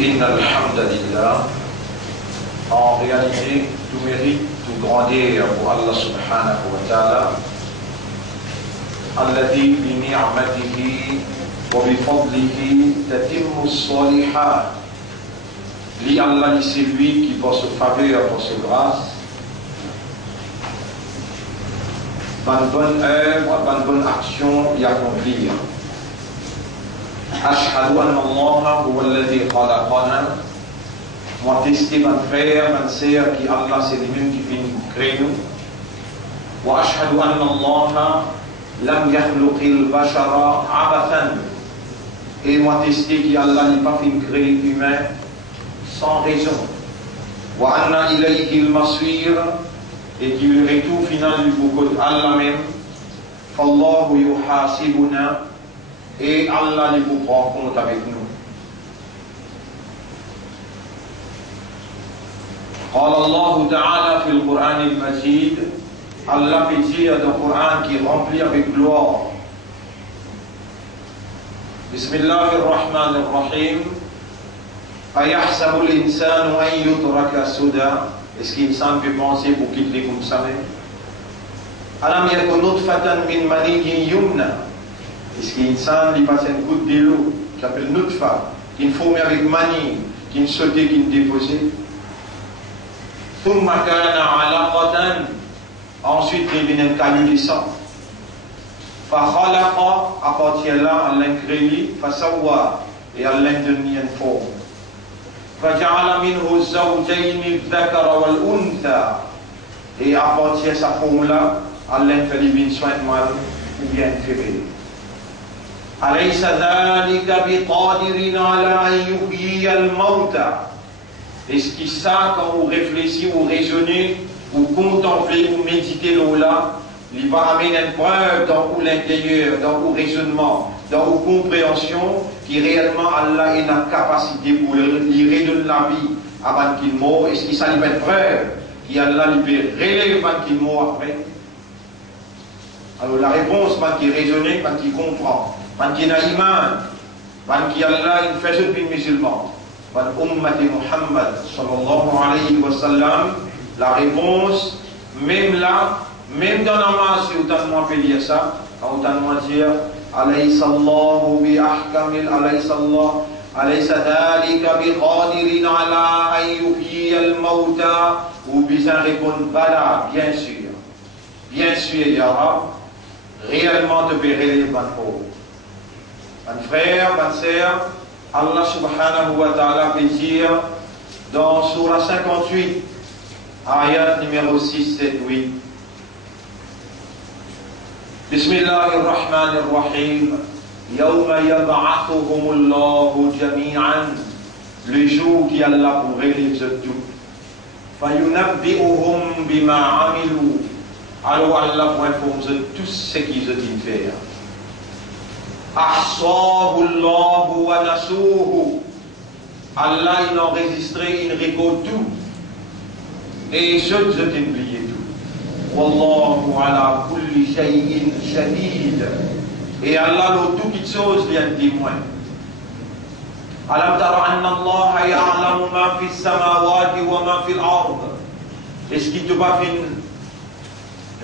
Inna alhamdulillah, en réalité, tout mérite, tout grandeur pour Allah subhanahu wa ta'ala, alladhi bi ni'matihi wa bi fadlihi tatimmu as-salihat. Li Allah, c'est lui qui, pour sa faveur, pour sa grâce, par bonne œuvre, par bonne action, y accomplir. Ashhadu anna Allah huwa alladhi khalaqana. Moi, tester mon frère, ma sœur, qui Allah, c'est lui-même qui fait nous créer nous. Wa ashhadu anna Allah lam yakhluqil bashara abathan. Et moi, tester qui Allah n'est pas fait créer l'humain sans raison. Wa anna ilayhi al-masir. Et qui le retour final du beaucoup Allah même. Fallahu yuhasibuna. Et Allah les vous prend compte avec nous. قال الله تعالى في القرآن المجيد. Allah peut dire dans le Coran qui est rempli avec gloire. بسم الله الرحمن الرحيم. أيحسب الإنسان أن يترك سدى. Est-ce qu'insan peut penser pour quitter comme ça même? ألم يكن نطفة من مني يمنى. Est-ce qu'insan lui passe une goutte de l'eau qui s'appelle nutfa, qui est formée avec mani, qui est sautée, qui est déposée. ثم كان علقة. Ensuite il vient un caillou de sang. فخلق. À partir de là Allah crée فسوى. Et Allah donne une forme. فجعل منه الزوجين الذكر والأنثى. Et à partir de sa forme là Allah fait les soins de mâle ou bien féminin. أليس ذلك بقادر على أن يحيي الموتى. Est-ce qu'il ça quand vous réfléchissez ou raisonnez ou contemplez ou méditez là, il va amener une preuve dans l'intérieur, dans le raisonnement, dans la compréhension qui réellement Allah a la capacité pour lui redonner la vie avant qu'il meure. Est-ce qu'il ça lui met une preuve qui Allah lui peut relever avant qu'il meure après? Alors la réponse, quand il raisonne, quand il comprend, quand il a iman, quand il Allah il fait ce pays musulman, quand ummati Muhammad sallallahu alayhi wa sallam, la réponse, même là, même dans la masse, autant de moi peut dire ça, autant de moi dire, alaysa Allahu bi ahkamil, alaysa Allah, alaysa dhalika bi qadirin ala an yuhyiya al-mawta, ou bien répondre, bala, bien sûr, ya Rab, réellement de verrer les bonnes. Mon frère, ma sœur, Allah subhanahu wa ta'ala peut dire dans Surah 58, ayat numéro 6, 7, 8. Bismillahirrahmanirrahim. Yawma yab'athuhumullahu jami'an. Le jour qui Allah pour réaliser tout. Fayunabbi'uhum bima amilu. Alors Allah pour informer tout ce qu'ils ont fait. Ahsahu Allahu wa nasuhu. Allah il a enregistré, il récolte tout. Et ceux qui ont oublié tout. Wallahu ala kulli shay'in shadid. Et Allah le tout qui chose vient témoin. Alam tara anna Allah ya'lamu ma fi as-samawati wa ma fi al-ard. Est-ce qu'il te va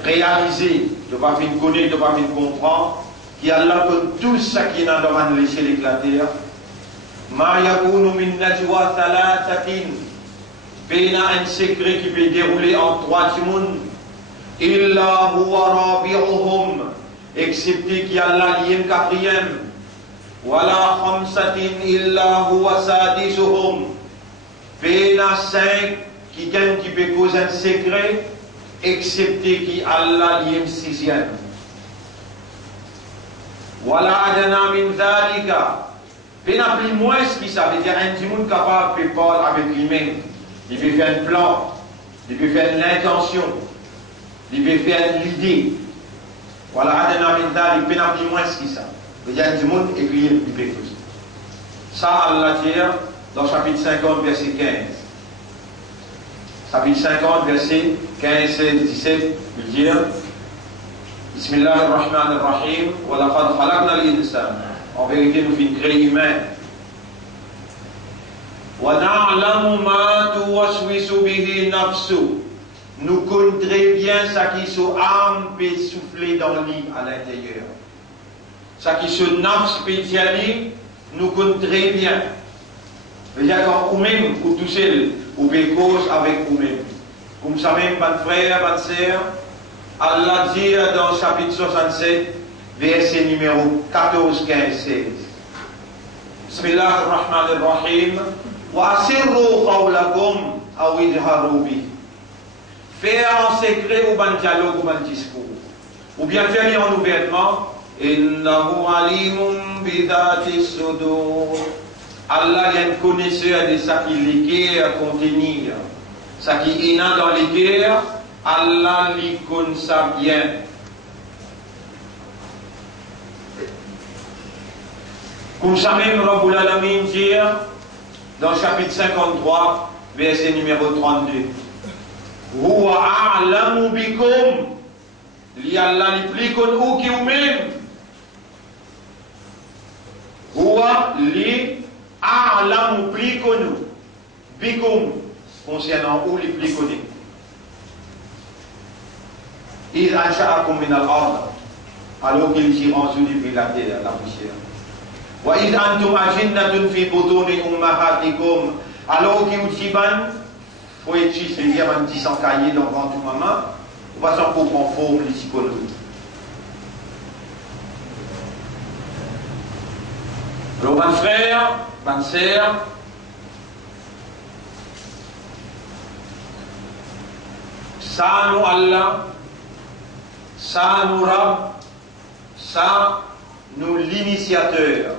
réaliser, tu vas venir connaître, tu vas venir comprendre qu'il y a Allah que tout ce qui est dans le ciel éclater. Ma yakunu min najwa thalathatin. Il y a un secret qui peut dérouler en 3 personnes. Illa huwa rabi'uhum. Excepté qu'il y a Allah lié 4e. Wala khamsatin illa huwa sadisuhum. Il y a 5 qui peut causer un secret. Excepté qui Allah liem 6e. Wala adana min dhalika. Il n'a plus moins ce qui ça veut dire un petit monde capable de parler avec lui-même. Il peut faire un plan, il peut faire l'intention, il peut faire l'idée. Wala adana min dhalika. Il n'a plus moins ce qui ça. Il y a un petit monde et puis il peut faire ça. Ça Allah dit dans chapitre 50 verset 15. Chapitre 50, verset 15, 16, 17, il dit Bismillahirrahmanirrahim. Wa laqad khalaqna al-insan. En vérité, nous finissons créer humain. وَنَعْلَمُ مَا تُوَسْوِسُ بِهِ نَفْسُ. Nous connaissons très bien ce qui se âme peut souffler dans lui à l'intérieur. Ce qui se nafs spécialise, nous connaissons très bien. C'est-à-dire quand vous-même, ou tout seul, vous pouvez cause avec vous-même. Comme ça même, pas de frère, pas de sœur, Allah dit dans le chapitre 67, verset numéro 14, 15, 16. Bismillah ar-Rahman ar-Rahim. Wa asirru qawlakum aw ijharu bih. Faire en secret ou ban dialogue ou ban discours. Ou bien faire en ouvertement. Innahu alimun bidati sudur. Allah est un connaisseur de ce qui les cœurs contenir. Ce qui est dans les cœurs, Allah les connaît ça bien. Comme ça même, Rabbul Alamin dit dans le chapitre 53, verset numéro 32. Huwa a'lamu bikum. Li Allah li plus connu ou qui ou même. Huwa li a'lamu plus connu. Bikum. Concernant où les plus connus. Il ansha'akum min al-ard. Alors qu'il s'y rend depuis la terre, la poussière. Wa id antum ajinnatun fi butuni ummahatikum. Alors qu'il vous dit ban, faut être juste, c'est-à-dire un petit sans cahier dans ventre maman, on va s'en prendre forme les psychologues. Alors, mon frère, ma sœur, ça nous Allah, ça nous Rab, ça nous l'initiateur.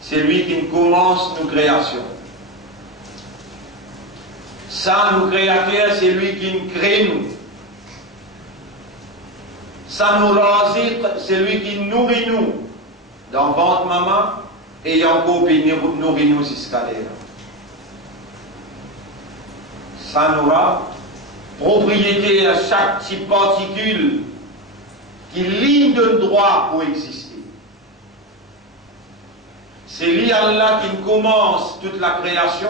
C'est lui qui nous commence nos créations. Ça nous créateur, c'est lui qui nous crée nous. Ça nous razik, c'est lui qui nourrit nous. Dans ventre maman, et encore qui nourrit nous jusqu'à l'air. Ça nous Rab, propriété à chaque petite particule qui ligne de droit pour exister. C'est lui Allah qui commence toute la création.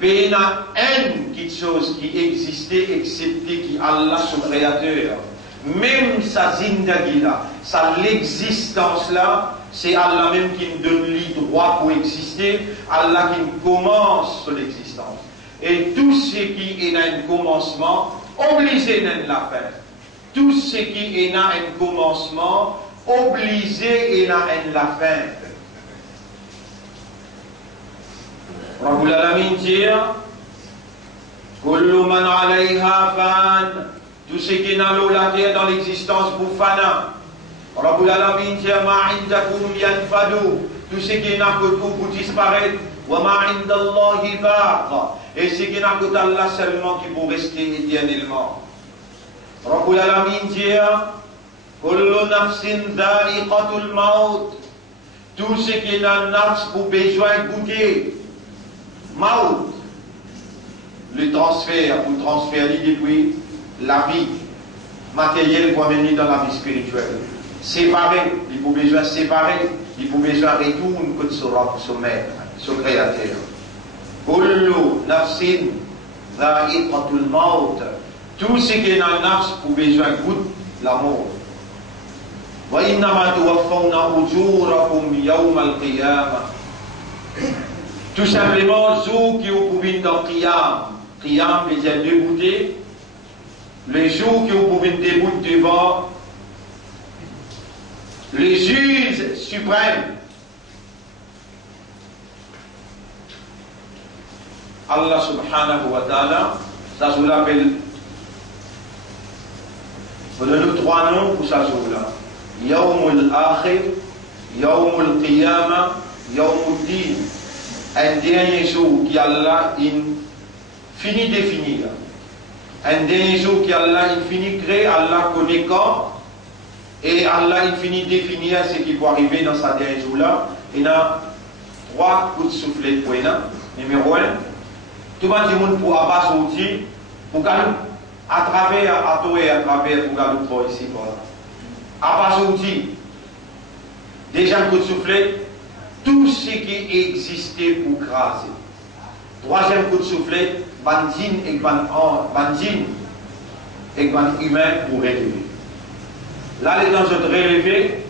Mais il y a une chose qui existait excepté qui Allah son créateur. Même sa zindagi là, sa l'existence là, c'est Allah même qui nous donne le droit pour exister. Allah qui nous commence son existence. Et tout ce qui est dans un commencement, obligé dans la fin. Tout ce qui est dans un commencement, obligé dans la fin. Rabbul Alamin dit, Kullu man alayha fan. Tout ce qui est dans la terre, dans l'existence, pour fana. Rabbul Alamin dit, Ma indakum yanfadu. Tout ce qui est dans le coup pour disparaître. Wa ma indallahi baq. Et ce qui n'a que Allah seulement qui peut rester éternellement. Rabbul Alamin dit, Kullu nafsin dha'iqatul maut. Tout ce qui est dans nafs pour besoin de goûter. Maut. Le transfert, pour transférer depuis la vie matérielle pour venir dans la vie spirituelle. Séparer, il faut besoin séparer, il faut besoin retourner que son maître, son créateur. Kullu nafsin dha'iqatul maut. Tout ce qui est dans le nafs pour besoin goûte la mort. Wa innama tuwaffawna ujurakum yawm al-qiyamah. Tout simplement, jour qui vous pouvez dans Qiyam. Qiyam veut dire débouter. Le jour qui vous pouvez débouter devant le juge suprême. Allah subhanahu wa ta'ala, ça je l'appelle, vous donnez trois noms pour ça jour-là. Yawmul Akhir, Yawmul Qiyamah, Yawmul Din. Un dernier jour qui Allah finit définir. Un dernier jour qui Allah finit créer, Allah connaît quand. Et Allah finit définir ce qui peut arriver dans ce dernier jour-là. Il y a trois coups de soufflet pour il. Numéro 1. Tout le monde pour abattre outil, pour gagner à travers, à travers, pour gagner trop ici. Abattre outil. Déjà un coup de soufflet. tout ce qui existait pour craser. Troisième coup de soufflet, bandine et bandine et ban humain pour relever. Là, les gens je te relever,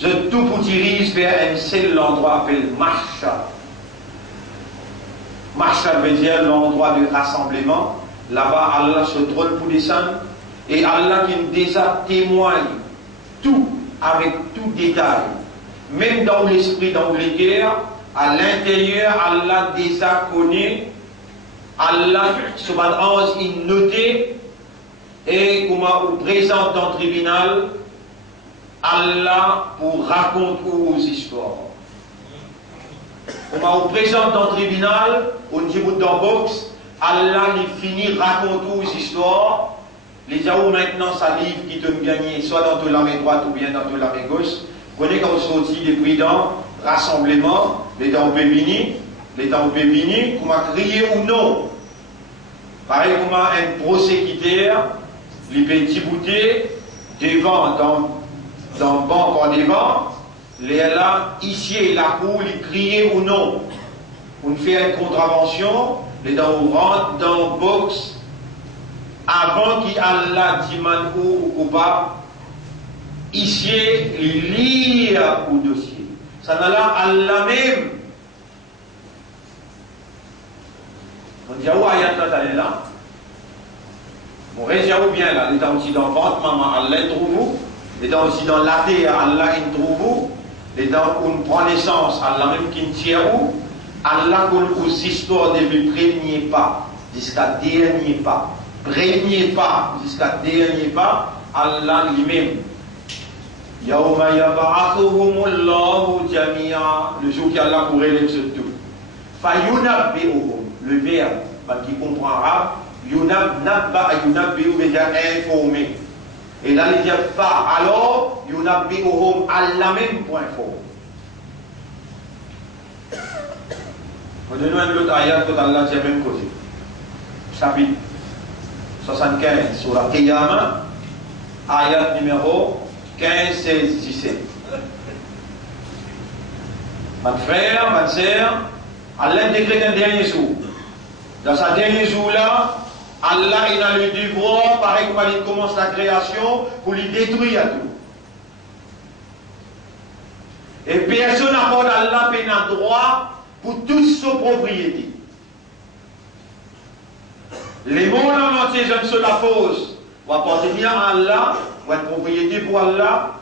je tout pour dirige vers un seul endroit appelé Mashar. Mashar veut dire l'endroit de rassemblement. Là-bas, Allah se trône pour descendre et Allah qui nous déjà témoigne tout avec tout détail. Même dans l'esprit, dans les guerres, à l'intérieur, Allah déjà connaît. Allah, subhanahu, il notait et comment on présente dans le tribunal, Allah pour raconter aux histoires. Comment on présente dans le tribunal, on dit dans le box, Allah il finit raconter aux histoires. Les gens maintenant ça livre qui te gagner, soit dans la main droite ou bien dans la main gauche. Vous connaissez quand on sortit depuis dans rassemblement, les temps au béni, comment crier ou non. Pareil comment un prosécuteur, les petits bouteilles, devant, dans le banc en devant, les là, ici et là pour les crier ou non. On fait une contravention, les dents on rentre dans le box, avant qu'Allah dit ou coupable, ici, lire au dossier. Ça n'a là Allah même. On dit, où ayat là? Mon réserve bien là, les dents aussi dans le ventre, maman, Allah trouve. Les dents aussi dans la terre, Allah il trouve. Les dents où on prend naissance, Allah même qui tient où. Allah aux histoires ne lui prévenez pas jusqu'à dernier pas. Prévenez pas jusqu'à dernier pas, Allah lui-même. Yawma yab'athuhumullahu jami'a, le jour qu'Allah pour élève ce tout. Fayunabbi'uhum, le verbe qui comprend arabe, yunabbi'u veut dire informer. Et là il dit fa, alors yunabbi'uhum, Allah même pour informer. On donne un autre ayat que Allah dit même côté. Chapitre 75 sur la Qiyamah, ayat numéro 15, 16, 17. Mon frère, ma soeur, Allah décrète un dernier jour. Dans ce dernier jour-là, Allah il a le devoir, pareil comme il commence la création, pour lui détruire tout. Et personne n'a pas d'Allah un droit pour toute sa propriété. Les mondes en entier, je ne se la pose. On va appartenir à Allah, ou une propriété pour Allah.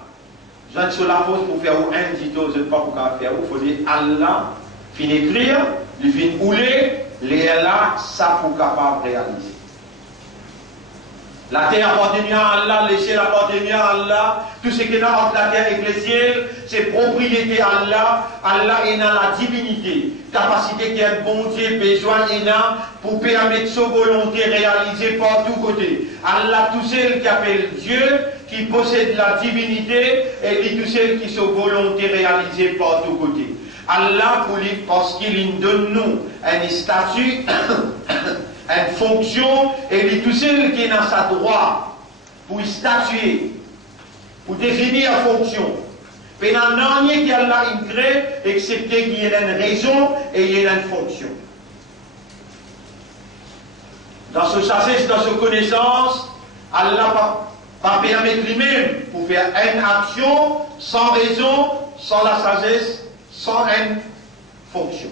Je ne se la pose pour faire un dito, je ne sais pas pour faire. Il faut dire Allah, fin écrire, il fin ouler, les là, ça pour capable réaliser. La terre appartenir à Allah, les ciels appartenir à Allah, tout ce qui est entre la terre et le ciel, c'est propriété à Allah. Allah est dans la divinité, capacité qui est bon Dieu, besoin est là pour permettre sa volonté réalisée par tous côtés. Allah, tout seul qui appelle Dieu, qui possède la divinité, et lui tout seul qui sa volonté réalisée par tous côtés. Allah, parce qu'il donne nous un statut, une fonction, et lui tout seul qui est dans sa droit pour statuer, pour définir la fonction. Mais dans l'année qui Allah crée, excepté qu'il y ait une raison et il y ait une fonction. Dans ce sagesse, dans ce connaissance, Allah va permettre lui-même pour faire une action sans raison, sans la sagesse, sans une fonction.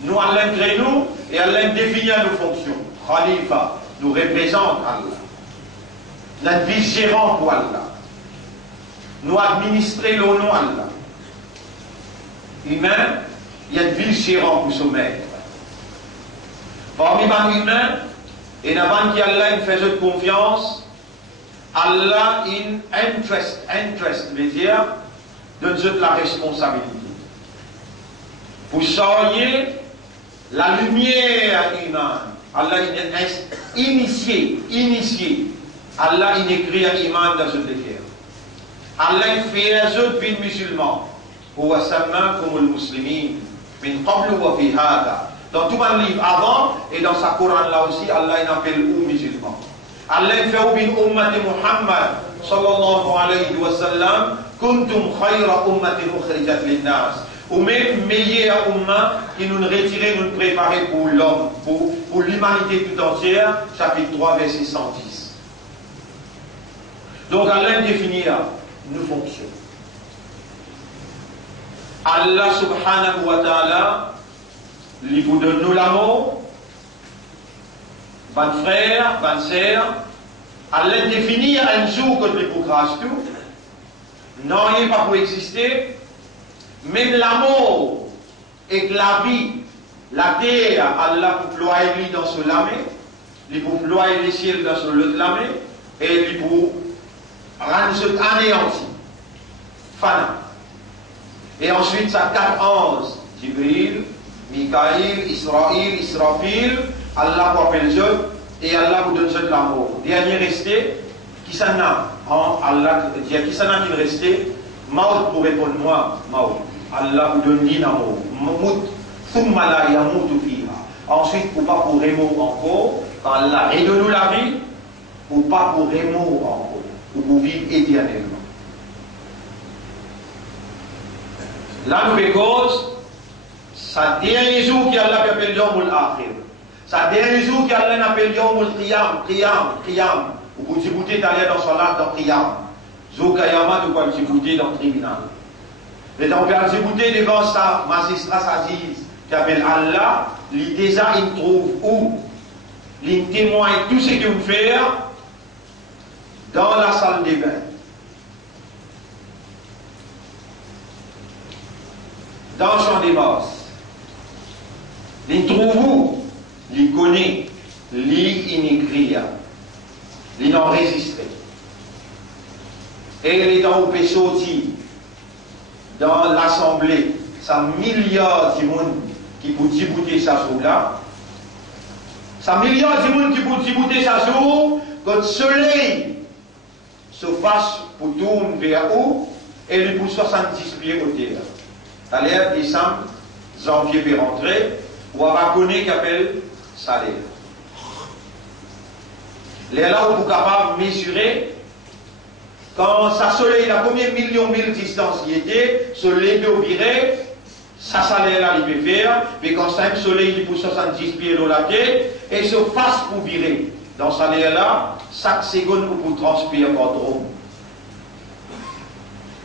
Nous, Allah crée nous et Allah définit nos fonctions. Khalifa nous représente Allah. Notre vice-gérant pour Allah. Nous administrer le nom Allah. Humain, il y a une vice-gérant pour son maître. Parmi les humains, et avant qu'Allah il fasse confiance, Allah in interest veut dire donne la responsabilité. Pour soigner la lumière humaine, Allah il initié. Allah il écrit un iman dans ce décret. Allah il fait un autre vie musulman. Huwa sammakum al-muslimin min qablu wa fi hada. Dans tout le livre avant et dans sa Coran là aussi, Allah il appelle aux musulmans. Allah il fait une ummat Muhammad sallallahu alayhi wa sallam, kuntum khayra ummatin ukhrijat linnas. Ou même meilleur umma qui nous retirait, nous préparait pour l'homme, pour l'humanité tout entière, chapitre 3, verset 110. Donc Allah définit nos fonctions. Allah subhanahu wa ta'ala, il vous donne nous l'amour, bon frère, bonne sœur, Allah définit un jour que vous crache tout, non, il n'est pas pour exister. Même l'amour et la vie, la terre, Allah pour ployer lui dans ce lamé, il pour ployer les ciels dans ce l'autre lamé, et il pour rendre ce anéanti, fana. Et ensuite, ça 4 anges, Jibril, Mikaïl, Israël, Israfil, Allah pour appeler eux, et Allah vous donne ce l'amour. Dernier resté, qui s'en a, Allah dit, qui s'en a qui resté, Maud pour répondre moi, Maud. Allah vous donne l'amour. Ensuite, pour pas pour remou encore, quand Allah redonne la vie, pour pas pour remou encore, pour vivre éternellement. La nouvelle cause, sa dernier jour qui Allah appelle Yomul Akhir. Sa dernier jour qui Allah appelle Yomul Qiyam. Ou pour Djibouti d'aller dans son art dans Qiyam. Zoukayama, tu peux Djibouti dans le tribunal. Et donc, on peut Djibouti devant sa magistrat Aziz, qui appelle Allah, il déjà il trouve où il témoigne tout ce qu'il veut faire dans la salle des bains. Dans le champ des morts. Il trouve où il connaît, il écrit, il enregistré. Et il est dans le péché dans l'assemblée, ça milliards de monde qui peut débouter sa jour là. Ça milliards de monde qui peut débouter sa jour, quand le soleil se fasse pour tourner vers où, et il pour 70 pieds au terre. Salaire, décembre, janvier peut rentrer, ou on va connaître qu'il appelle salaire. Les là où vous êtes capable de mesurer, quand ça soleil, la première mille distance qui était, soleil de virer, ça salaire là il peut faire, mais quand ça un soleil il pour 70 pieds dans la tête, et se fasse pour virer. Dans ce salaire là, chaque seconde vous transpire par drôme.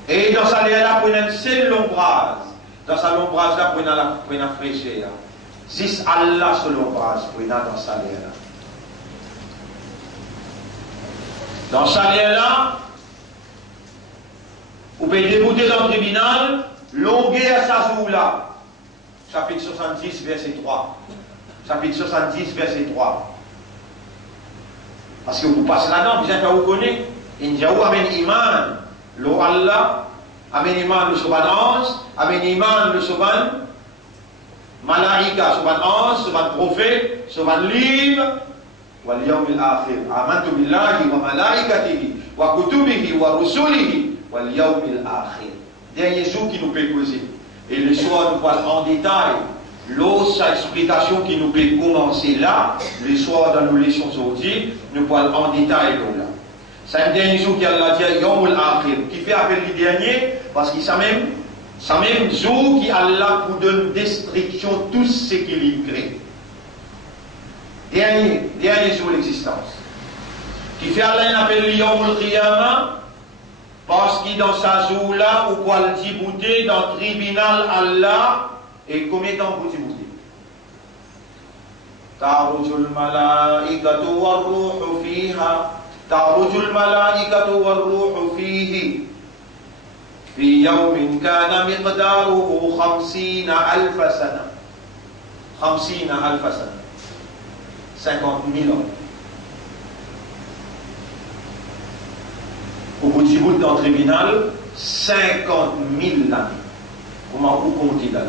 Et dans ce salaire là, vous prenez une seule lombrage. Dans sa lombrage là, vous prenez la fraîcheur. Si Allah sur l'ombrage, vous prenez dans ce salaire là. Dans ce salaire là, vous pouvez débouter dans le tribunal, longuer à sa joue là. Chapitre 70, verset 3. Chapitre 70, verset 3. Parce que vous passez là-dedans, vous êtes à vous connaître. Injaou amène iman, l'eau Allah, amène iman le soban ange, amène iman le soban malaika, soban ange, soban prophète, soban livre, wal yawmil akhir. Amantu billahi wa malaikatihi, wa kutubihi, wa rusulihi. Dernier jour qui nous peut causer. Et le soir, nous parlons en détail. L'autre explication qui nous peut commencer là, le soir dans nos leçons aujourd'hui, nous parlons en détail là. C'est un dernier jour qui a dit Yomul Akhir, qui fait appel du dernier, parce que c'est même jour qui Allah vous donne destruction tout ce qu'il crée. Dernier jour l'existence. Qui fait Allah un appel Yomul Qiyamah. Parce qu'il dans sa jour là, ou quoi le dibouter dans le tribunal Allah, et combien de temps vous dibouter? Ta'rujul malaikatu wa ruhu fiha, ta'rujul malaikatu wa ruhu fihi, fi yawmin kana miqdaruhu 50 alfa sana. 50 alfa sana. 50 000 ans. Au bout du bout dans le tribunal, 50 000 années. Comment vous comptez là?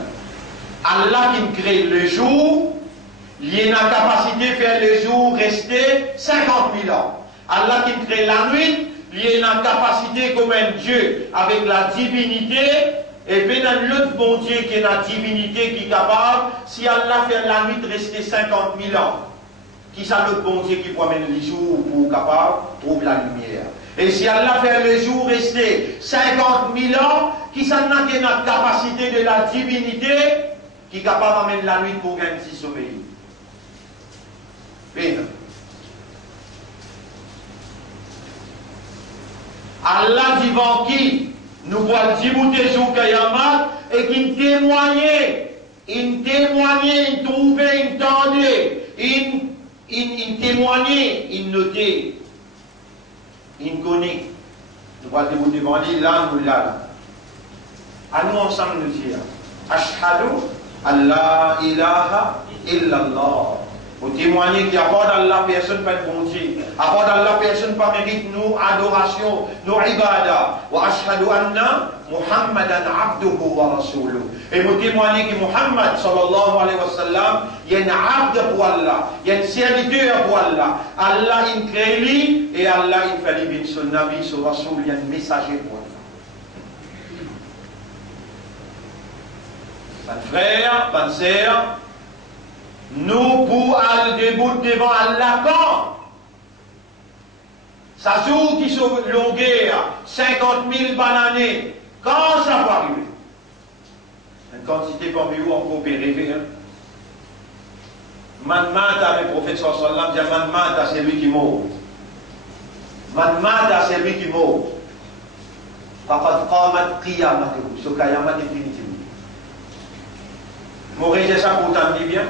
Allah qui crée le jour, il a la capacité de faire le jour rester 50 000 ans. Allah qui crée la nuit, il a la capacité comme un Dieu avec la divinité, et puis dans l'autre bon Dieu qui est la divinité qui est capable, si Allah fait la nuit rester 50 000 ans, qui c'est l'autre bon Dieu qui promène les jours pour capable trouver la lumière? Et si Allah fait le jour rester 50 000 ans, qui s'en a notre capacité de la divinité, qui est capable d'amener la nuit pour gagner si sommeil. Bien. Allah dit qui nous voit dibouter sur Kayamat et qui témoignait, il trouvait, il tendait, il témoignait, il notait, il connaît. Nous voit dibouter devant lui, là, nous là. À nous ensemble nous dire, Ashhadu Allah ilaha illallah. Pour témoigner qu'il n'y a pas d'Allah, personne pas de bon Dieu. À part d'Allah, personne pas mérite nous adoration, nous ibadah. Wa ashhadu anna Muhammadan abduhu wa rasuluhu. Et pour témoigner que Muhammad sallallahu alayhi wa sallam, il y a un abd pour Allah, il y a un serviteur pour Allah. Allah il crée lui et Allah il fait lui son nabi, son rasoul, il y a un messager pour Allah. Mes frères, mes sœurs, nous pour aller debout devant Allah quand ça joue qui sont longueur 50 000 bananes, quand ça va arriver? Une quantité parmi vous on peut rêver. Manmata, le prophète sallallahu alayhi wa sallam dit manmata, c'est lui qui mort. Manmata, c'est lui qui mort. Faqad qamat qiyamatuhu, ce qiyamat définitivement. M'aurais ça pour t'en dire bien?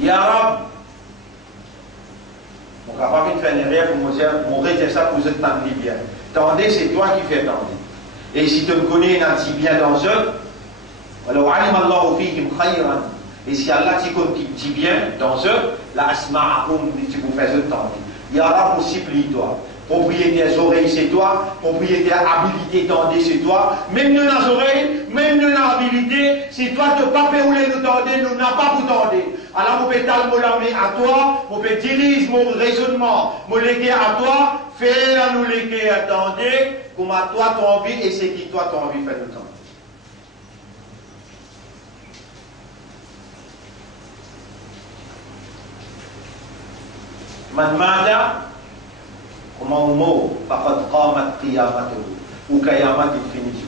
Ya Rab, on ne va pas faire une erreur pour me dire, m'aurais ça pour t'en dire bien. Tendez, c'est toi qui fais tendre. Et si tu me connais, tu bien dans eux, alors alim Allahu fihim khayran. Et si Allah te dit bien dans eux, la asma'akum, tu vous fais tendre. Ya Rab, aussi plie-toi. Propriétaire oreilles, c'est toi. Propriétaire habilité, tendez, c'est toi. Même nous, nos oreilles, même nous, nos habilité, c'est toi de pas rouler nous tendez, nous n'a pas vous tendez. Alors, mon pétale, mon l'armée à toi, mon dirige mon raisonnement, mon légué à toi, faire nous léguer, attendez, comme à toi, tu as envie, et c'est qui toi, tu as envie de faire le temps. Manmada, comment on mot, faqad qamat qiyamatuhu, ou qiyamat définitive.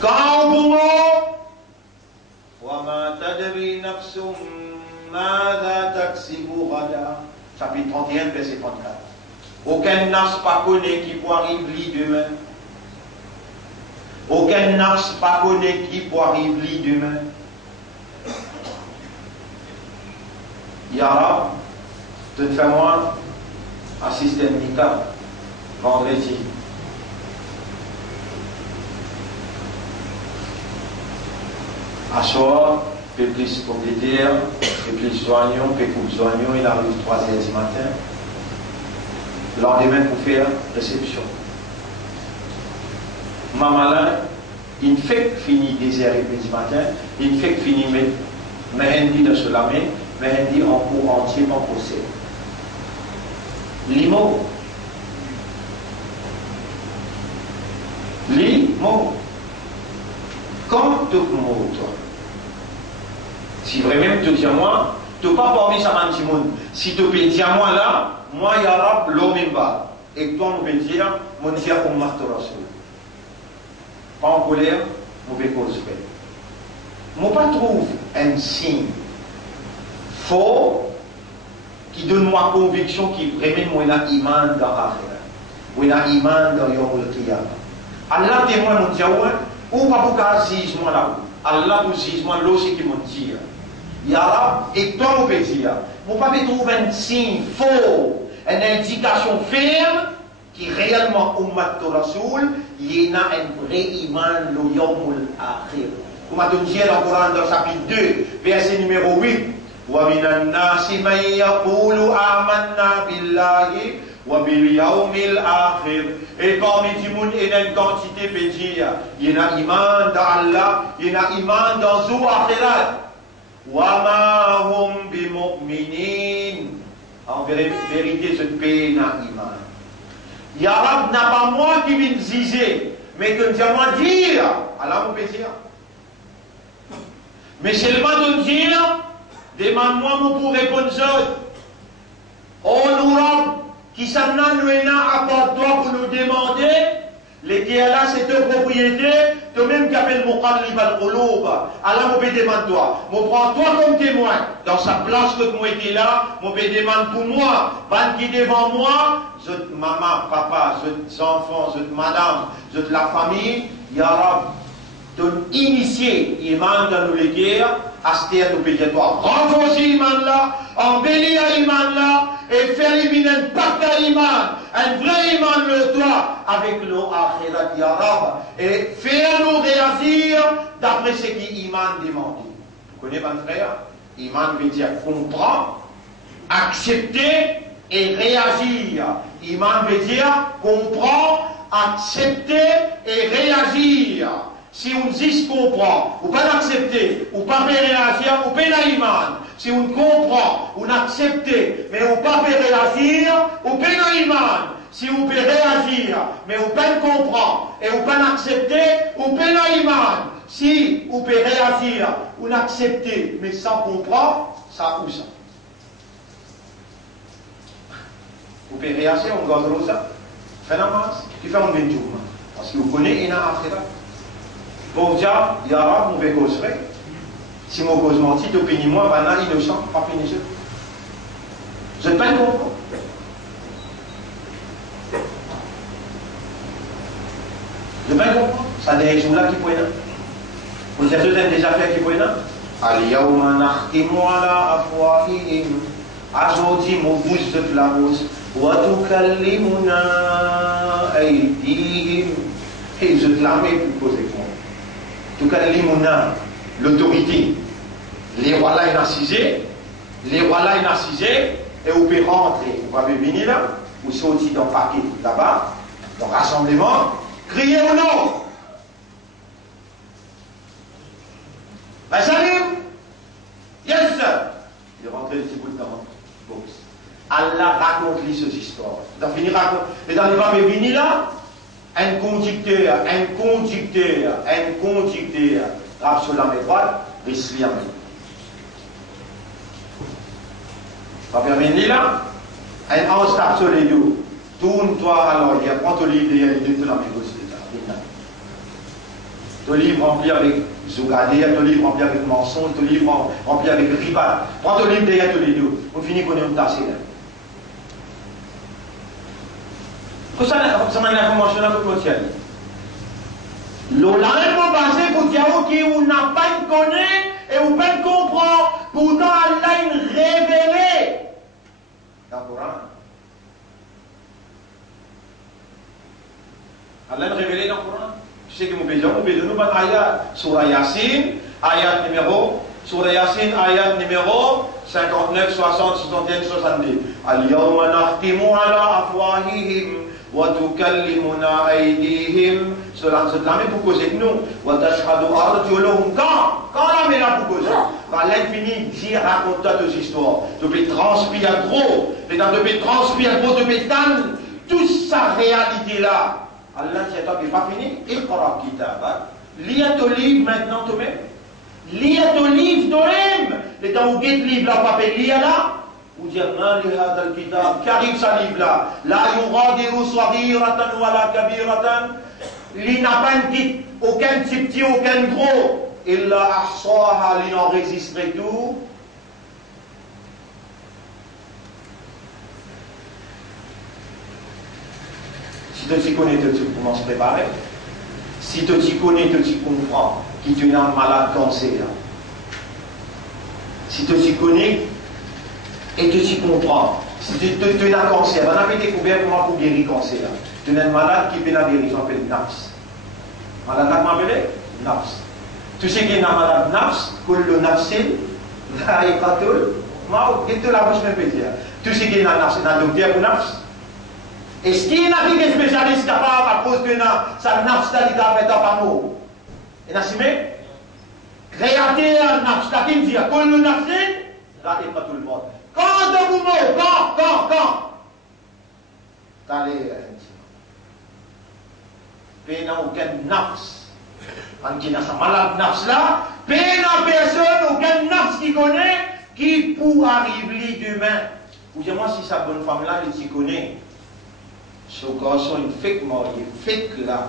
Quand vous mot, wa ma tadri nafsum madha taksibu ghada, chapitre 31, verset 34. Aucun nafs pas connaît qui peut arriver demain. Aucun nafs pas connaît qui peut arriver demain. Ya Rab, tu fais moi assistant Nika vendredi. À soir, peu plus propriétaire, peu plus soignant, peu plus soignant, il arrive 3 h du matin. Le lendemain pour faire réception. Maman, il fait finir des heures du matin, il fait finir Mehendi de Solamé, Mehendi en cours entièrement procès. Limo. Limo. Quand tu mot, toi. Si vraiment tu dis à moi, tu n'as pas parmi ça monde. Si tu peux dire à moi là, moi ya Rab l'omimba. Et toi nous peux dire, mon Dieu comme martorasul. Pas en colère, mauvais cause fait. Moi pas trouve un signe faux qui donne moi conviction qui vraiment moi un iman dans l'akhirah. Moi un iman dans Yawmul Qiyamah. Allah témoin mon Dieu ou pas pour qu'à jugement là. Allah pour jugement là c'est qui mon Dieu. Ya Rab, et toi on peut dire, moi pas trouver un signe faux, une indication ferme qui réellement ummat Rasoul, il y a un vrai iman le Yawmul Akhir. Comme on dit dans le Coran dans le chapitre 2, verset numéro 8. وَمِنَ النَّاسِ مَنْ يَقُولُ آمَنَّا بِاللَّهِ وَبِالْيَوْمِ الْآخِرِ. Et parmi tout le monde, il y a une quantité de dire, il y a iman dans Allah, il y a iman dans Zou Akhirat. وَمَا هُمْ بِمُؤْمِنِينَ. En vérité, ce pays n'a iman. Ya Rab n'a pas moi qui viens juger, mais que j'ai moi dire, Allah vous peut dire. Mais seulement de dire, demande-moi pour répondre ça. Oh nous Rab, qui s'en a nous à part toi pour nous demander, les qui là c'est deux propriétés, toi-même qui appelle mon Khalib al-Qulub. Allah me demande toi, me prends toi comme témoin, dans sa place que moi était là, me demande pour moi, van qui devant moi, je maman, papa, je enfants, je madame, je la famille, Ya Rab, de initier iman dans nos guerres, acheter nous payer toi, renforcer iman là, embellir iman là, et faire un pacte à iman, un vrai iman le toi, avec le akhirat Ya Rab, et faire nous réagir d'après ce qui iman demande. Vous connaissez mon frère? Iman veut dire comprendre, accepter et réagir. Iman veut dire comprendre, accepter et réagir. Si on dit comprend, ou pas l'accepter, ou pas réagir, ou pas l'iman. Si on comprend, on accepte, mais on pas réagir, ou pas l'iman. Si on peut réagir, mais on pas comprendre, et on pas accepter, ou pas l'iman. Si on peut réagir, ou accepter, mais sans comprendre, ça ou ça. Vous pouvez réagir, on garde ça. Fais la masse, tu fais un benjour. Parce que vous connaissez, il y a un après. Pour dire, il y a un mauvais cause vrai. Si mon cause menti, tu pénis moi, ben là, innocent, pas fini ça. Je ne peux pas comprendre. Je ne peux pas comprendre. Ça des jours là qui pourraient là. Vous avez des affaires qui pourraient là. Al-yawma nakhtimu ala afwahihim. Aujourd'hui, mon bouche de flamose. Wa tukallimuna aydihim. Et je clamais pour poser quoi. Tukallimuna, l'autorité. Les rois là, ils narcisés. Les rois là, ils narcisés. Et vous pouvez rentrer. Vous pouvez venir là. Vous sortez dans le paquet là-bas. Dans le rassemblement. Criez au nom. Ben, salut. Yes, sir. Il est rentré le petit bout de temps. Bon. Allah raconte-lui ces histoires. Il a fini raconter. Et dans les papiers venus là, un conducteur, tape sur la main droite, risque la main. Papier venu là, un ange tape sur les deux. Tourne-toi alors, il prend ton livre et il dit tout la main gauche. Ton livre rempli avec Zougadé, ton livre rempli avec mensonge, ton livre rempli avec rival. Prends ton livre derrière tous les deux. On finit qu'on est un tassé là. Ça m'a une information là pour moi. L'olane est basé pour dire qu'on n'a pas de connaît et on peut comprendre. Pourtant, Allah est révélé dans le Coran. Allah est révélé dans le Coran. Tu sais que mon bédon, nous pas ayat. Surah Yasin, ayat numéro 59, 60, 61, 70. Al-yawma nakhtimu ala afwahihim. وَتُكَلِّمُنَا أَيْدِيهِمْ Cela se clame pour causer de nous. وَتَشْهَدُ أَرْجُلُهُمْ Quand la mère pour causer l'infini dit raconte tes histoires. Tu peux transpirer trop. Et dans tu peux transpirer trop, tu peux tendre toute sa réalité là. Allah dit à toi qui n'est pas fini. Iqra kitabak. Lis ton livre maintenant toi-même. Lis ton livre toi-même. Et quand vous guettez le livre là, pas lire là. Ou dire, qu'arrive ce livre-là? La yughadiru saghiratan wala kabiratan. Il n'a pas aucun petit, aucun gros. Illa ahsaha, il enregistrait tout. Si tu t'y connais, tu commences à préparer. Si tu t'y connais, tu comprends qu'il tu es un malade cancer. Si tu t'y connais, et tu t'y comprends. Si tu as un cancer, on a découvert comment pour guérir le cancer. Tu es un malade qui peut la guérir, on appelle NAPS. Malade comment appelé? NAPS. Tu sais qu'il y a un malade NAPS, que le NAPSil, là, il va te la bouche même péter. Tu sais qu'il y a un NAPS, un docteur pour NAPS. Est-ce qu'il y a un spécialiste capable à cause de sa NAPS là, il a fait un mot? Et Nassimé? Créateur un NAPS, là, qui me dit, que le NAPSil, là, il pas tout le monde. Quand de vous quand t'allez il n'y a aucun nafs. Quand il y a sa malade nafs là, il n'y a personne, aucun nafs qui connaît, qui pour arriver demain. Ou dis-moi si sa bonne femme-là, elle t'y connaît. Ce garçon, il fait que moi, il fait que là,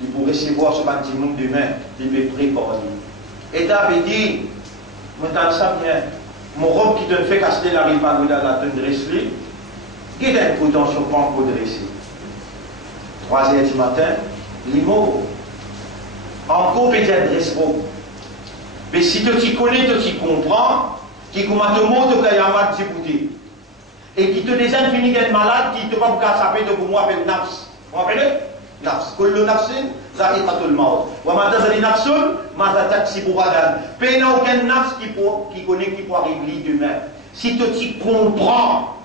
il pourrait recevoir ce petit monde demain, il va préparer. Et tu avais dit, maintenant ça bien, mon robe qui te fait casser la rive à la te dresser, qui t'a une potentiel pour dresser. 3 heures du matin, l'imo. Encore peut-être dresse-robe. Mais si tu connais, tu comprends, qui commence te montre qu'il y a un de et qui te désire finir d'être malade, qui te va vous saper de vous appelle nafs. Vous appelez nafs. Kullu nafsin za'iqatul maut. Wa ma tazali nafsun ma taksibu ghadan. Il n'y a aucun nafs qui connaît qui peut arriver demain. Si tu comprends,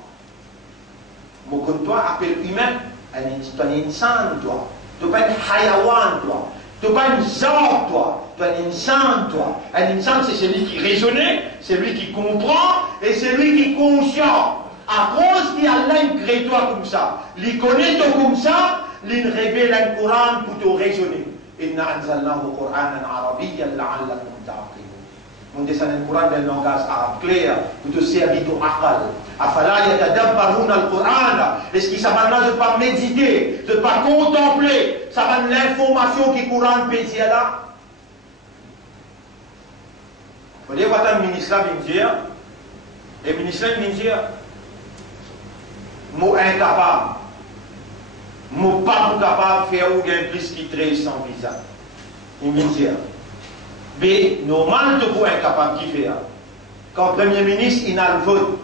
mon toi appelle humain, tu es un insan toi. Tu n'es pas un hayawan toi. Tu n'es pas un genre toi. Tu es un insan toi. Un insan c'est celui qui raisonne, c'est lui qui comprend et c'est lui qui est conscient. À cause qu'il y a l'un crée toi comme ça, il connaît toi comme ça, il révèle un Coran pour te raisonner. Inna anzalnahu Qur'anan arabiyyan la'allakum ta'qilun. On descend un Coran d'un langage arabe clair pour te servir ton aqal. Afala yatadabbaruna al-Qur'an. Est-ce qu'il s'abandonne de ne pas méditer, de ne pas contempler, ça va l'information qui Coran peut dire là? Vous voyez, what un ministre vient dire, et le ministre vient dire, moi incapable, moi pas capable de faire ou bien plus qui traite sans visa. Il me dit, mais normal de vous incapable qui fait. Quand le Premier ministre il a le vote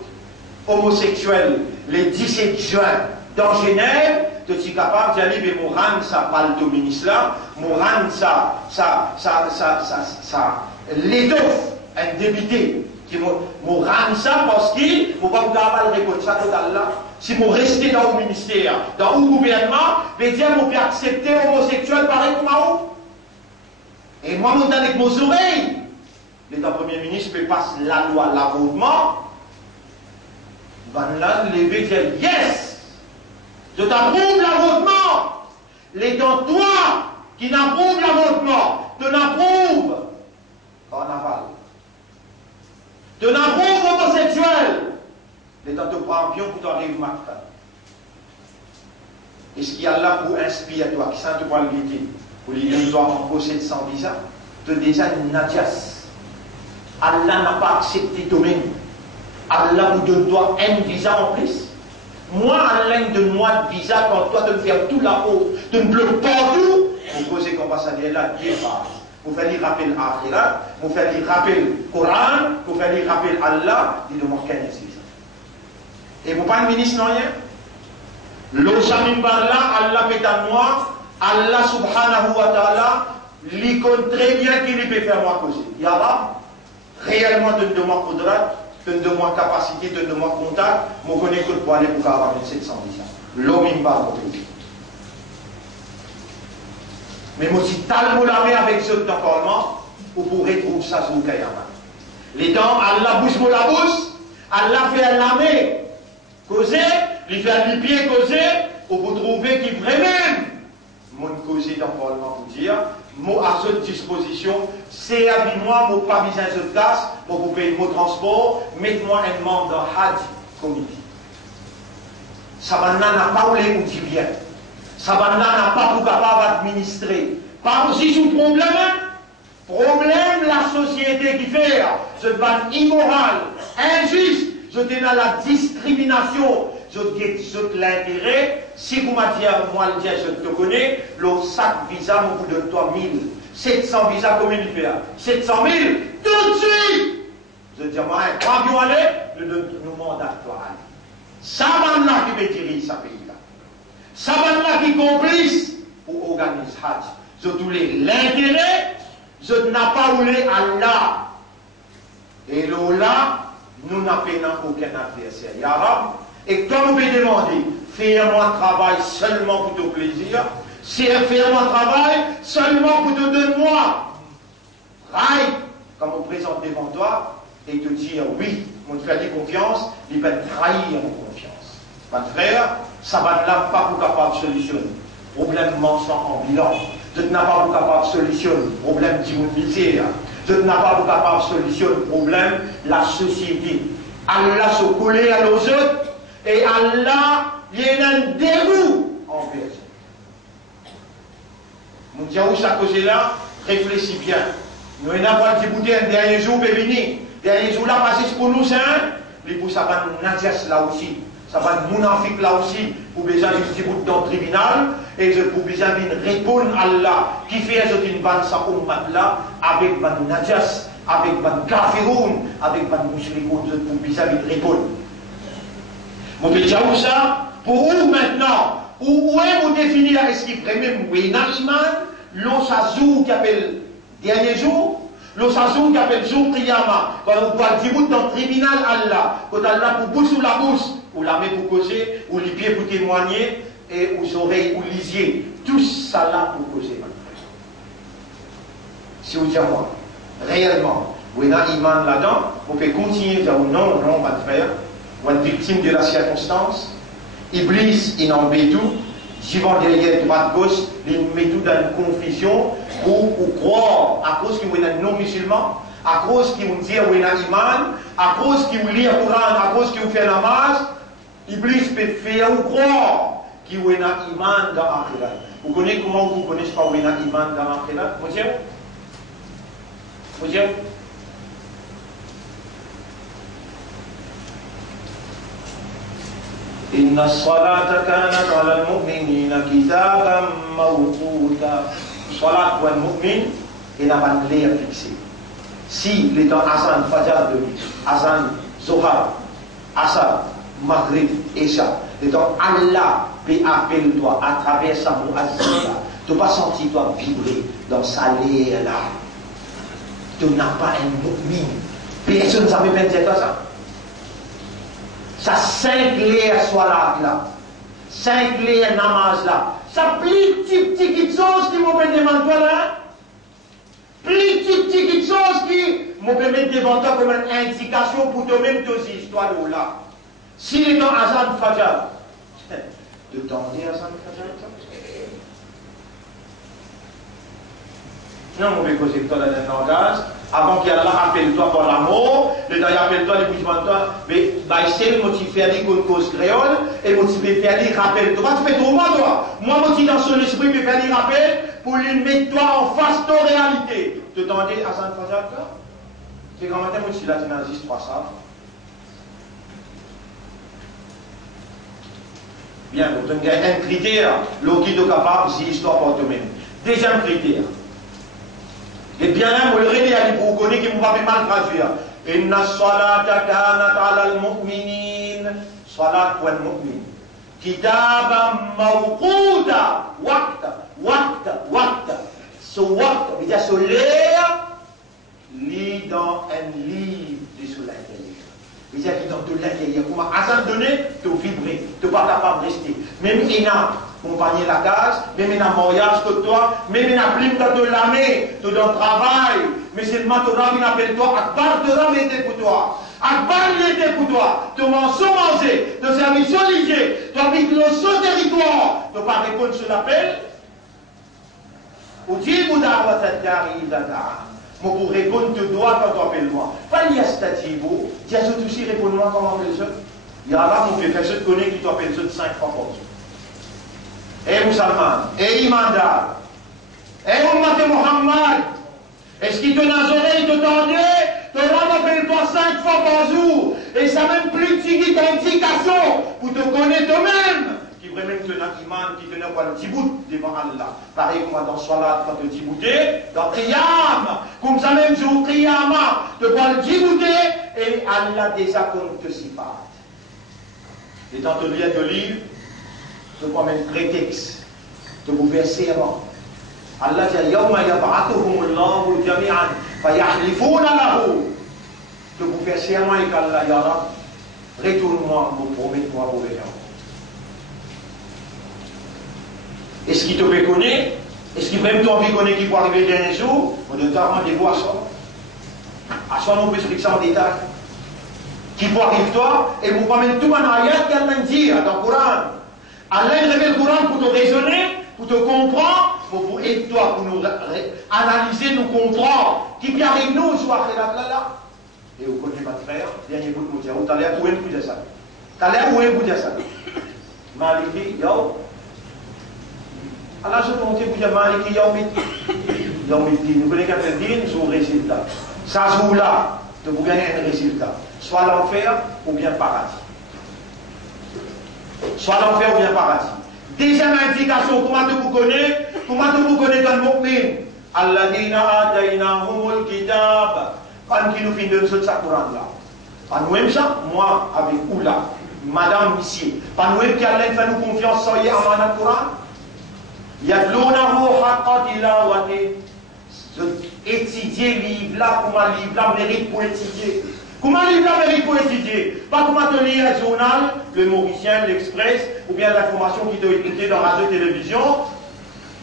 homosexuel le 17 juin dans Genève, tu es capable d'aller mais moi rendre ça parle de ministre là, moi rendre ça l'étoffe un député. Qui me rend ça parce qu'il ne faut pas vous capable de répondre ça total là. Si vous restez dans le ministère, dans le gouvernement, veut dire que vous pouvez accepter homosexuel pareil comme moi. Et moi, je avec vos oreilles. L'État Premier ministre peut passer la loi, l'avortement. Van là, lever dire yes, je t'approuve l'avortement. L'État toi qui n'approuve l'avortement, te n'approuve carnaval. De n'approuve homosexuel. L'État te prend un pion pour t'arriver matin. Et ce qu'il y a là pour inspirer toi, qui s'en te parle vite, pour les gens doivent en possède sans visa, te déjà une nadias. Allah n'a pas accepté toi-même. Allah vous donne toi un visa en plus. Moi, Allah me donne moi de visa quand toi tu me fais tout là-haut, tu me bloques partout. Vous posez qu'on va s'allier là, Dieu passe. Vous faites lui rappeler l'Akhirat, vous faites lui rappeler le Coran, vous faites lui rappeler Allah, il ne manque qu'un visa. Et vous pas le ministre non rien? L'Oshamim Barla, Allah fait à moi, Allah subhanahu wa ta'ala, lui connaît très bien qu'il peut faire moi causer. Ya Rab, réellement donne-moi Qudrat, donne-moi capacité, donne-moi contact, je connais que pour aller pour avoir 1700 visas. L'Omim Barla, mais moi aussi, talmo la main avec ce parlement, vous pourrez trouver ça sur le Kayama. Les dents, Allah bouge la bouche, Allah fait la main, causer, lui fait les pieds causer, vous trouvez qu'il vraiment, mon causer dans le parlement pour dire, moi à cette disposition, c'est à moi, moi pas besoin de place, pour vous payer mon transport, mettez-moi un membre dans Hajj Committee. Ça va n'a pas voulu vous dire bien. Savannah n'a pas pour capable d'administrer. Pas aussi sous problème. Problème la société qui fait. Ce ban immoral, injuste. Je dis dans la discrimination. Je dis l'intérêt. Si vous m'avez dit, moi le dire, je te connais, le sac visa, vous donne 3000. 700 visas, combien il fait? 700 000, tout de suite. Je dis, moi, quand vous allez, nous mandat toi. Savannah qui veut diriger ce pays. Ça va là qui complice pour organiser Hajj. Je voulais l'intérêt, je n'ai pas voulu Allah. Et là, nous n'avons aucun adversaire. Ya Rab, et quand vous pouvez demander, fais-moi travail seulement pour ton plaisir, fais-moi travail seulement pour te donner moi. Raï, quand on présente devant toi, et te dire oui, on te fait confiance, il va trahir mon confiance. Mon frère, ça va là pas pour capable de solutionner. Problème mensuant en bilan. Je n'ai pas pour capable de solutionner. Problème d'immobilier. Je n'ai pas pour capable de solutionner. Problème la société. Allah se coller à nos autres, et Allah, il y a un dégoût envers eux. Mon Dieu, où ça cause là, réfléchis bien. Nous n'avons pas débuté un dernier jour, béni. Dernier jour là, passé pour nous, c'est un. Mais pour ça va Nadias là aussi. Ça va Mounafik là aussi. Pour besoin du début dans le tribunal. Et pour besoin de répondre à Allah. Qui fait une bande sa ummat là. Avec ban Nadias. Avec ban Kafiroun. Avec ban Mushrikoun. Pour besoin de répondre. Mon Dieu, où ça? Pour où maintenant? Où est vous définir est-ce qu'il vraiment oui, Naïman, l'osazou qui appelle dernier jour, l'osazou qui appelle jour Qiyama, quand on voit le début dans le tribunal Allah, quand Allah pour bouche ou la bouche, ou la main pour causer, ou les pieds pour témoigner, et aux oreilles ou lisier, tout ça là pour causer. Si vous dites moi, réellement, vous avez un iman là-dedans, vous pouvez continuer à dire non, non, on va le faire, vous êtes victime de la circonstance. Iblis, il en met tout, j'y vais derrière, droite, gauche, il met tout dans une confusion, ou croire, à cause qu'il y a un non-musulman, à cause qu'il dit qu'il y a un iman, à cause qu'il lit le Coran, à cause qu'il fait la namaz, Iblis peut faire ou croire qu'il y a un iman dans l'akhirat. Vous connaissez comment vous connaissez pas qu'il y a un iman dans l'akhirat? Vous dites? Vous dites? إن الصلاة كانت على المؤمنين كتابا موقوتا. Salat pour un mu'min, il n'a pas de l'air fixé. Si les temps Azan, Fajr de nuit, Azan, Zohar, Asar, Maghrib, Isha, les temps Allah peut appeler toi à travers sa mu'azzin, tu n'as pas senti toi vibrer dans sa l'air là. Tu n'as pas un mu'min. Personne ne savait pas dire ça. Ça 5 l'air soit là, 5 l'air namaz là. Ça petite chose qui me permet devant toi là. Petite chose qui me permet devant toi comme une indication pour toi-même tes histoires là. Si les temps Azan Fajr, de temps Azan Fajr, non, on va causer toi dans un langage. Avant qu'il y ait Allah appelle-toi par l'amour, le temps il appelle-toi, les bouches de toi, mais c'est le motif faire dire qu'on cause créole, et motivé faire dire rappelle-toi. Tu fais trop mal, toi. Moi, motivé dans son esprit, mais faire dire rappel pour lui mettre toi en face de ta réalité. Tu t'entends à San Fajr, toi? C'est quand même aussi là, tu n'as pas ça. Bien, donc il y a un critère, l'eau qui est capable, c'est l'histoire pour toi-même. Deuxième critère. Et bien là, vous le réveillez pour vous connaître qui ne va pas mal traduire. Inna salata kanat ala al-mu'minin. Salat pour un mu'min. Kitabam mawquda. Waqta. Ce waqt, veut dire ce l'air, lit dans un livre de sous l'intérieur. Veut dire qu'il dans tout l'intérieur. Comment à ça donné, tu vibrer, tu n'es pas capable de rester. Même Ina. Compagnie la case, même un mariage que toi, même un prime de l'année, de ton travail, mais c'est le maintenant qui appelle toi, Akbar de l'âme était pour toi. Akbar était pour toi. Tu m'en sont mangé, tu services religieux, tu habites le seul territoire, tu ne pas répondre sur l'appel. Ou dis, Bouddha, moi pour répondre, tu dois quand tu appelles moi. Fallait y stativo, dis à tout aussi, réponds-moi comment on appelle ça. Il y a là, mon frère, je te connais qui t'appelle ça 5 fois par jour. Et musulman, et imandar, et ummat Muhammad, est-ce qu'il te n'a oreilles de tendait, te rappelle-toi 5 fois par jour, et ça même plus de indication pour te connaître toi-même, qui vraiment te n'a iman, qui te n'a pas le tibout devant Allah. Pareil comme dans Salat, quand te tibouter, dans Qiyam, comme ça même jour Qiyama, te pas le tibouter, et Allah déjà compte te sifat. Et dans ton lien de livre, de comme un prétexte de vous verser avant. Allah dit Yawma yab'athuhum Allahu jami'an fayahlifuna lahu. De vous verser avant et qu'Allah ya Rab, retourne-moi, vous promets-moi vos versions. Est-ce qu'il te peut connaître? Est-ce qu'il même toi connaît qui peut arriver le dernier jour? On doit avoir rendez-vous à soi. À soi, on peut expliquer ça en détail. Qui peut arriver toi et vous promène tout un ayat qui a même dit dans le Coran. Allah révèle le Coran pour te raisonner, pour te comprendre, pour aider toi, pour nous analyser, nous comprendre. Qui arrive nous, soit là. Et vous connaissez votre frère, dernier bout de moutier, vous allez où est-ce que vous ça? Vous allez où est-ce que vous ça? Maliki, yo. Alors, je vous montre que vous avez Maliki, yo, vous connaissez qu'à faire dire, sur le résultat. Ça joue là, de vous gagner un résultat. Soit l'enfer ou bien paradis. Soit l'enfer ou bien paradis. Deuxième indication, comment vous connaissez dans le mu'min? Alladina ataynahumul kitab. Quand qui nous finit de ce Coran là. Pas nous même ça, moi avec Oula, madame ici. Pas nous même qui allait faire nous confiance sans y avoir le Coran. Yadlounahu haqqa tilawati. Étudier livre là, comment livre là mérite pour étudier. Comment livre là mérite pour étudier? Pas comment te lire un journal, le Mauricien, l'Express, ou bien l'information qui t'a écouté dans radio télévision.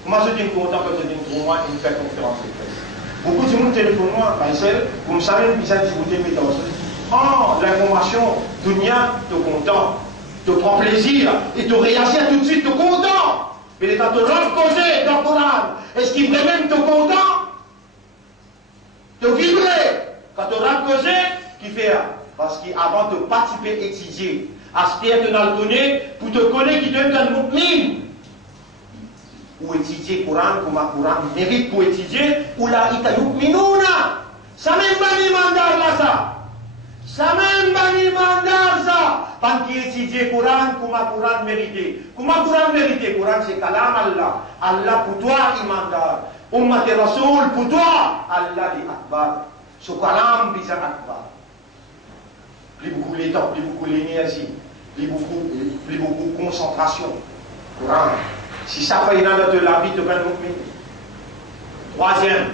Comment je dis content quand je dis pour moi une fête conférence de presse. Beaucoup de monde téléphone moi, Marcel, vous savez, vous avez dit que oh, l'information, Dunia, tu es content, tu prends plaisir, et tu réagis tout de suite, tu es content. Mais quand tu reposer dans le Coran, est-ce qu'il peut même te content? Tu vibrer. Quand tu reposer, qui fait? Parce qu'avant de participer, étudier, aspire que dans le donner, pour te connaître qui te donne le mu'min. Ou étudier le Coran, comme le Coran mérite pour étudier, ou la yu'minuna. Ça même pas ni mandat là ça. Ça même pas ni mandat ça. Parce qu'il étudie le Coran, comme le Coran mérite. Comme le Coran mérite, le Coran c'est kalam Allah. Allah pour toi, imandat. Ummat Rasoul pour toi, Allah dit akbar. Ce kalam bisa akbar. Plus beaucoup de temps, plus beaucoup d'énergie, plus beaucoup de concentration. Coran. Si ça fait une année de la vie, tu peux le Troisième,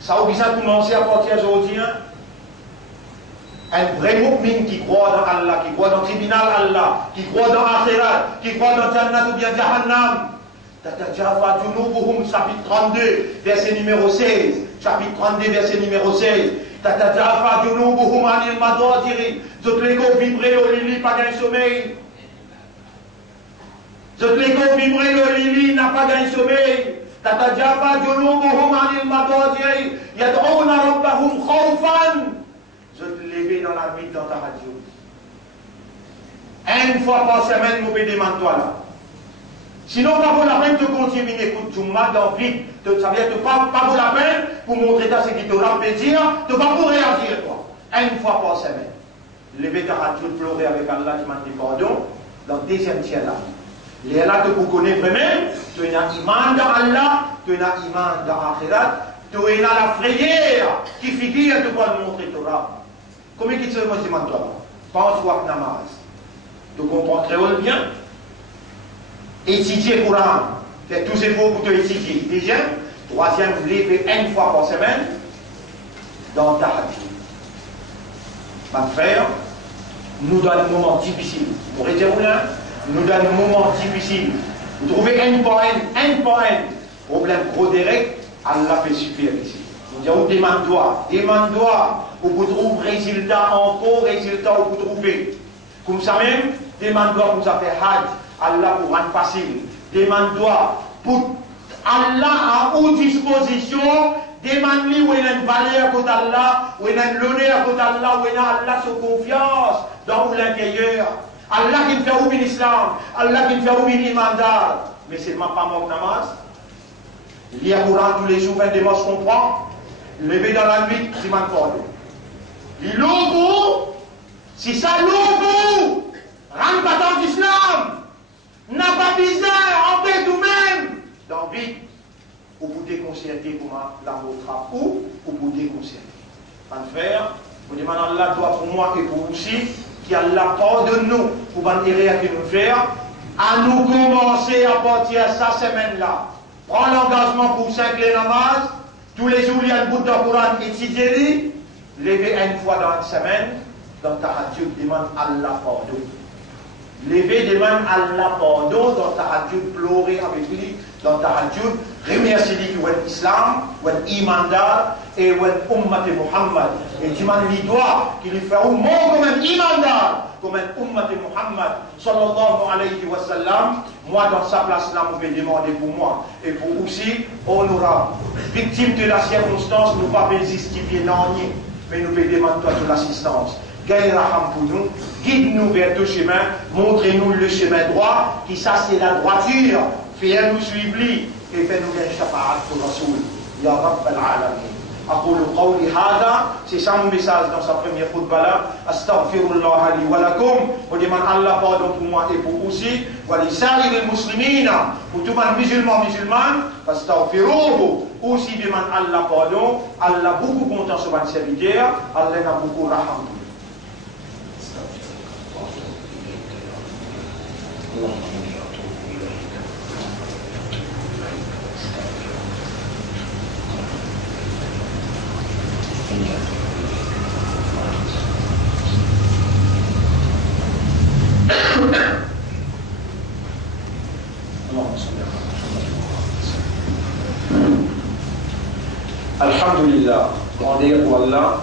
ça a obligé de commencer à partir d'aujourd'hui. Un vrai mu'min qui croit dans Allah, qui croit dans le tribunal Allah, qui croit dans l'Akhirat, qui croit dans Jannat ou bien Jahannam. Tatajafa Junubuhum, chapitre 32, verset numéro 16. Chapitre 32, verset numéro 16. Tatajafa Junubuhum anil madwajiri. Toutes les corps vibrer au lit, pas d'un sommeil. Toutes les corps vibrer au lit, n'a pas d'un sommeil. Tatajafa Junubuhum anil madwajiri. Yad'una rabbahum khawfan. Je te lever dans la nuit dans ta radio. Une fois par semaine, nous me demandons là. Sinon, pas pour la peine de continuer écoute Jumma dans le vide. Ça veut dire pas pour la peine pour montrer ta ce qui te rend plaisir, tu vas pour réagir toi. Une fois par semaine. Lever ta radio, pleurer avec Allah qui m'a dit pardon. Dans le deuxième tiers là. Les là que vous connaissez vraiment, tu as un iman dans Allah, tu as un iman dans Akhirat, tu as la frayère qui figure, tu vas le montrer Torah. Comment est-ce que tu me dis toi? Pense-toi que namaz. Tu comprends très bien? Étudier le Coran. Faire tous ces efforts pour te étudier. Deuxième. Troisième, lever une fois par semaine dans ta hadith. Ma frère, nous dans un moment difficile. Vous pourrez dire là, nous dans un moment difficile. Vous trouvez un point, problème gros direct, Allah fait super ici. Vous demande-toi, où vous trouvez résultat en faux, résultat où vous trouvez. Comme ça même, demande-toi pour ça faire hajj, Allah pour rendre facile. Demande-toi pour Allah à haute disposition, demande-lui où il y a une valeur côté Allah, où il y a une l'honneur côté Allah, où il y a Allah sur confiance dans l'intérieur. Allah qui fait ouvrir l'islam, Allah qui fait ouvrir l'imandar. Mais c'est pas mon namaz. Lire le Coran tous les jours, 20 dimanches, je comprends. Lever dans la nuit, c'est ma corde. L'eau, si ça l'eau, rentre pas dans l'islam, n'a pas besoin, en fait nous-mêmes. Dans le vide, vous pouvez concerter pour la vôtre ou vous pouvez concerter. En faire, vous demandez à Allah, toi pour moi et pour vous aussi, qui a la pardonne nous pour l'intérêt à nous faire, à nous commencer à partir de cette semaine-là. Prends l'engagement pour 5 les namaz. Tous les jours, il y a un bout de Coran étudié, lever une fois dans une semaine, dans ta radio, demande Allah pardon. Lever, demande Allah pardon, dans ta radio, pleurer avec lui, dans ta radio, remercier lui pour l'islam, pour l'imandar et pour l'ummat Muhammad. Et tu m'as dit, toi, qu'il lui fait un mot comme un imandar, comme un ummat Muhammad, sallallahu alayhi wa sallam. Moi, dans sa place-là, vous pouvez demander pour moi et pour aussi honorable. Victime de la circonstance, nous ne pouvons pas justifier non. mais nous pouvons demander toi de l'assistance. Gagne raham pour nous, guide-nous vers le chemin, montrez-nous le chemin droit, qui ça c'est la droiture, fais-nous suivre et fais-nous gagner shafa'at pour Rasoul. Ya Rabb al-Alamin. أقول قولي هذا c'est ça mon message dans sa première khutbah là astaghfirullah li wa lakum on demande Allah pardon pour moi et pour vous aussi wa li sa'iril muslimina pour tout le musulman astaghfiruhu aussi demande Allah pardon Allah beaucoup content sur votre serviteur Allah a beaucoup raham Alhamdulillah, grandeur pour Allah,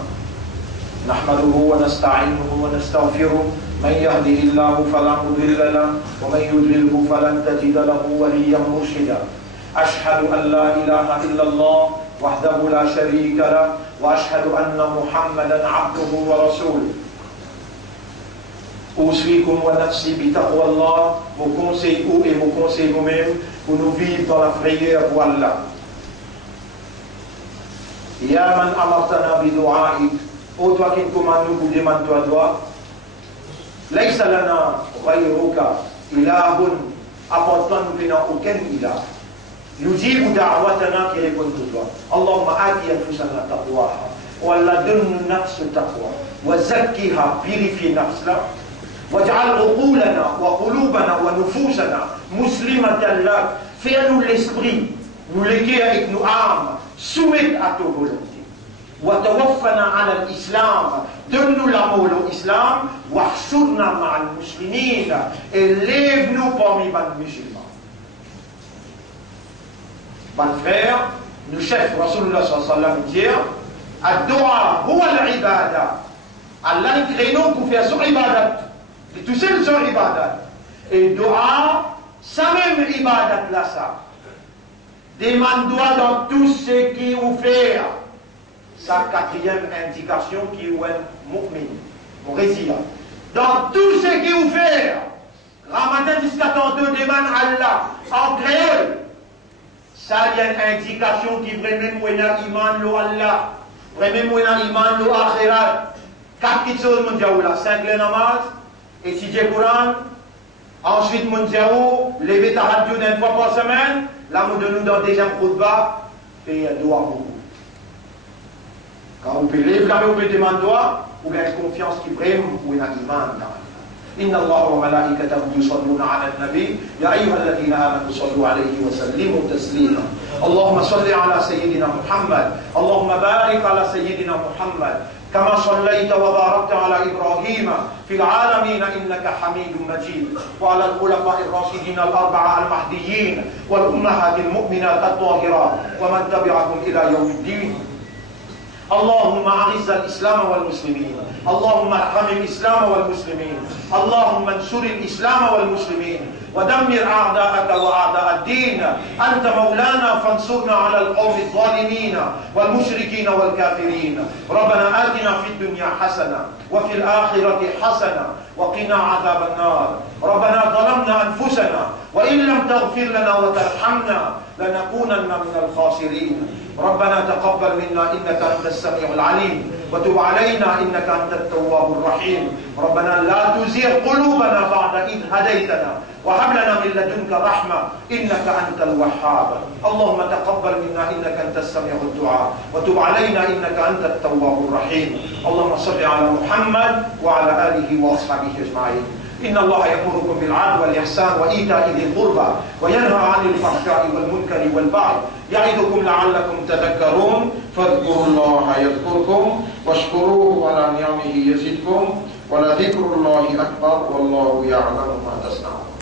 nahmaduhu wa nasta'inuhu wa nastaghfiruh, man yahdihillahu fala mudilla lahu wa man yudlilhu falan tajida lahu waliyyan murshida. Ashhadu an la ilaha illallah wahdahu la sharika lahu wa ashhadu anna Muhammadan abduhu wa rasuluh. Ousikum wa nafsi bi taqwallah, mon conseil ou et mon conseil vous-même pour nous vivre dans la frayeur pour Allah. Ya man amartana bi du'aik, ô toi qui nous commandes nous pour demander toi droit. Laysa lana ghayruka ilahun, apportant nous venant aucun ilah. Yujibu da'watana qui répond pour toi. Allahumma ati anfusana taqwaha. Oh Allah, donne-nous nafs taqwa. Wa zakkiha, purifie nafs là. Waj'al uqulana wa qulubana wa nufusana muslimatan lak. Fais-nous l'esprit, nous léguer avec nos âmes, soumettre à ta volonté. Wa tawaffana ala l'islam, donne-nous l'amour au islam. Wa hshurna ma'al muslimin, et lève-nous parmi les musulmans. Bon frère, nous chef Rasulullah sallallahu alayhi wa sallam dire ad-du'a huwa al-ibada. Allah crée nous pour faire son ibadat. Et tout seul son ibadat. Et dua, ça même ibadat là ça. Demande-toi dans tout ce qui vous fait. Sa quatrième indication qui est un mu'min, mon résident. Dans tout ce qui vous fait. Ramadan jusqu'à 32 demande Allah en créole. Ça y a une indication qui vraiment mouena iman lo Allah, vraiment mouena iman lo akhirat. Quatre choses mon diaou là, 5 les namaz, étudier Coran, ensuite mon diaou, lever ta radio d'une fois par semaine, là nous donnons dans déjà khutbah, et doigt beaucoup. Quand vous pouvez lever, quand vous pouvez demander doigt, vous avez confiance qui vraiment mouena iman dans إن الله وملائكته يصلون على النبي يا أيها الذين آمنوا صلوا عليه وسلموا تسليما اللهم صل على سيدنا محمد اللهم بارك على سيدنا محمد كما صليت وباركت على إبراهيم في العالمين إنك حميد مجيد وعلى الخلفاء الراشدين الأربعة المهديين والأمهات المؤمنات الطاهرات ومن تبعهم إلى يوم الدين اللهم أعز الإسلام والمسلمين اللهم ارحم الإسلام والمسلمين اللهم انصر الإسلام والمسلمين ودمر أعداءك وأعداء الدين أنت مولانا فانصرنا على القوم الظالمين والمشركين والكافرين ربنا آتنا في الدنيا حسنة وفي الآخرة حسنة وقنا عذاب النار ربنا ظلمنا أنفسنا وإن لم تغفر لنا وترحمنا لنكونن من الخاسرين ربنا تقبل منا إنك أنت السميع العليم وتب علينا إنك أنت التواب الرحيم ربنا لا تزغ قلوبنا بعد إذ هديتنا وهب لنا من لدنك رحمة إنك أنت الوهاب اللهم تقبل منا إنك أنت السميع الدعاء وتب علينا إنك أنت التواب الرحيم اللهم صل على محمد وعلى آله وأصحابه أجمعين إن الله يأمركم بالعدل والإحسان وإيتاء ذي القربى وينهى عن الفحشاء والمنكر والبغي يعظكم لعلكم تذكرون فاذكروا الله يذكركم واشكروه على نعمه يزدكم ولذكر الله أكبر والله يعلم ما تصنعون